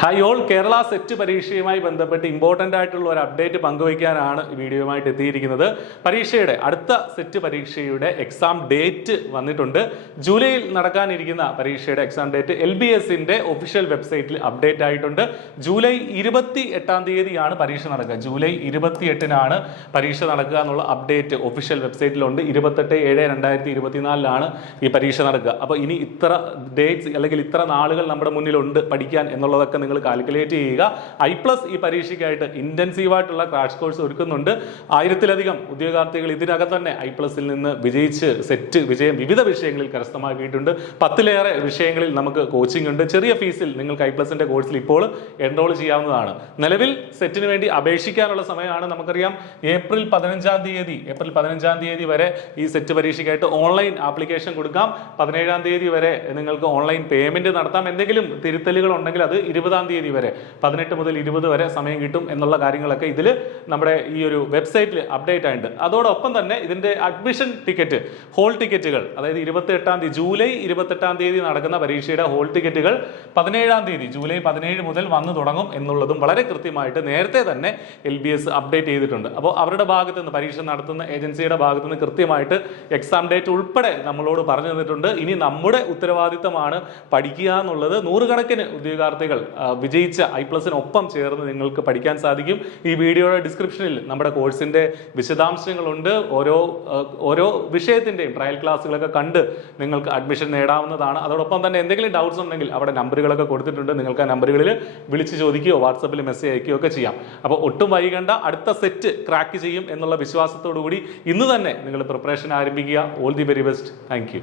Hi all, Kerala set പരീക്ഷയുമായി ബന്ധപ്പെട്ട് important ആയിട്ടുള്ള ഒരു അപ്ഡേറ്റ് പങ്കുവയ്ക്കാനാണ് ഈ വീഡിയോയുമായിട്ട് എത്തിയിരിക്കുന്നത്. പരീക്ഷയുടെ അടുത്ത സെറ്റ് പരീക്ഷയുടെ എക്സാം ഡേറ്റ് വന്നിട്ടുണ്ട്. ജൂലൈയിൽ നടക്കാനിരിക്കുന്ന പരീക്ഷയുടെ എക്സാം ഡേറ്റ് LBSന്റെ ഒഫീഷ്യൽ വെബ്സൈറ്റിൽ അപ്ഡേറ്റ് ആയിട്ടുണ്ട്. ജൂലൈ 28-ാം തീയതിയാണ് പരീക്ഷ നടക്കുക. ജൂലൈ 28-നാണ് പരീക്ഷ നടക്കുക എന്നുള്ള അപ്ഡേറ്റ് ഒഫീഷ്യൽ വെബ്സൈറ്റിലുണ്ട്. 28/7/2024 ഈ പരീക്ഷ നടക്കുക. അപ്പോൾ ഇനി ഇത്ര ഡേറ്റ്സ് അല്ലെങ്കിൽ ഇത്ര നാളുകൾ നമ്മുടെ മുന്നിലുണ്ട് പഠിക്കാൻ എന്നുള്ളതൊക്കെ നിങ്ങൾ കാൽക്കുലേറ്റ് ചെയ്യുക. I+ ഈ പരീക്ഷയ്ക്കായിട്ട് ഇന്റൻസീവായിട്ടുള്ള ക്രാഷ് കോഴ്സ് ഒരുക്കുന്നുണ്ട്. 1000-ലധികം ഉദ്യോഗാർത്ഥികൾ ഇതിനകം തന്നെ I+ൽ നിന്ന് വിജയിച്ച് സെറ്റ് വിജയം വിവിധ വിഷയങ്ങളിൽ കരസ്ഥമാക്കിയിട്ടുണ്ട്. 10-ലേറെ വിഷയങ്ങളിൽ നമുക്ക് കോച്ചിങ് ഉണ്ട്. ചെറിയ ഫീസിൽ നിങ്ങൾക്ക് I+ന്റെ കോഴ്സിൽ ഇപ്പോൾ എൻറോൾ ചെയ്യാവുന്നതാണ്. നിലവിൽ സെറ്റിന് വേണ്ടി അപേക്ഷിക്കാനുള്ള സമയമാണ്. നമുക്കറിയാം ഏപ്രിൽ 15-ാം തീയതി വരെ ഈ സെറ്റ് പരീക്ഷയ്ക്കായിട്ട് ഓൺലൈൻ ആപ്ലിക്കേഷൻ കൊടുക്കാം. 17-ാം തീയതി വരെ നിങ്ങൾക്ക് ഓൺലൈൻ പേയ്മെന്റ് നടത്താം. എന്തെങ്കിലും തിരുത്തലുകൾ ഉണ്ടെങ്കിൽ അത് 20-ാം തീയതി വരെ 18 മുതൽ 20 വരെ സമയം കിട്ടും എന്നുള്ള കാര്യങ്ങളൊക്കെ ഇതിൽ നമ്മുടെ ഈ ഒരു വെബ്സൈറ്റിൽ അപ്ഡേറ്റ് ആയിട്ടുണ്ട്. അതോടൊപ്പം തന്നെ ഇതിന്റെ അഡ്മിഷൻ ടിക്കറ്റ്, ഹോൾ ടിക്കറ്റുകൾ, അതായത് ജൂലൈ 28-ാം തീയതി നടക്കുന്ന പരീക്ഷയുടെ ഹോൾ ടിക്കറ്റുകൾ 17-ാം തീയതി ജൂലൈ 17 മുതൽ വന്നു തുടങ്ങും എന്നുള്ളതും വളരെ കൃത്യമായിട്ട് നേരത്തെ തന്നെ LBS അപ്ഡേറ്റ് ചെയ്തിട്ടുണ്ട്. അപ്പോൾ അവരുടെ ഭാഗത്ത് നിന്ന്, പരീക്ഷ നടത്തുന്ന ഏജൻസിയുടെ ഭാഗത്ത് നിന്ന് കൃത്യമായിട്ട് എക്സാം ഡേറ്റ് ഉൾപ്പെടെ നമ്മളോട് പറഞ്ഞു തന്നിട്ടുണ്ട്. ഇനി നമ്മുടെ ഉത്തരവാദിത്തമാണ് പഠിക്കുക എന്നുള്ളത്. നൂറുകണക്കിന് ഉദ്യോഗാർത്ഥികൾ വിജയിച്ച I+നൊപ്പം ചേർന്ന് നിങ്ങൾക്ക് പഠിക്കാൻ സാധിക്കും. ഈ വീഡിയോയുടെ ഡിസ്ക്രിപ്ഷനിൽ നമ്മുടെ കോഴ്സിന്റെ വിശദാംശങ്ങളുണ്ട്. ഓരോ വിഷയത്തിന്റെയും ട്രയൽ ക്ലാസ്സുകളൊക്കെ കണ്ട് നിങ്ങൾക്ക് അഡ്മിഷൻ നേടാവുന്നതാണ്. അതോടൊപ്പം തന്നെ എന്തെങ്കിലും ഡൗട്ട്സ് ഉണ്ടെങ്കിൽ അവിടെ നമ്പറുകളൊക്കെ കൊടുത്തിട്ടുണ്ട്. നിങ്ങൾക്ക് ആ നമ്പറുകളിൽ വിളിച്ച് ചോദിക്കുകയോ വാട്സപ്പിൽ മെസ്സേജ് അയക്കുകയോ ഒക്കെ ചെയ്യാം. അപ്പോൾ ഒട്ടും വൈകണ്ട, അടുത്ത സെറ്റ് ക്രാക്ക് ചെയ്യും എന്നുള്ള വിശ്വാസത്തോടു കൂടി ഇന്ന് തന്നെ നിങ്ങൾ പ്രിപ്പറേഷൻ ആരംഭിക്കുക. All the very best. Thank you.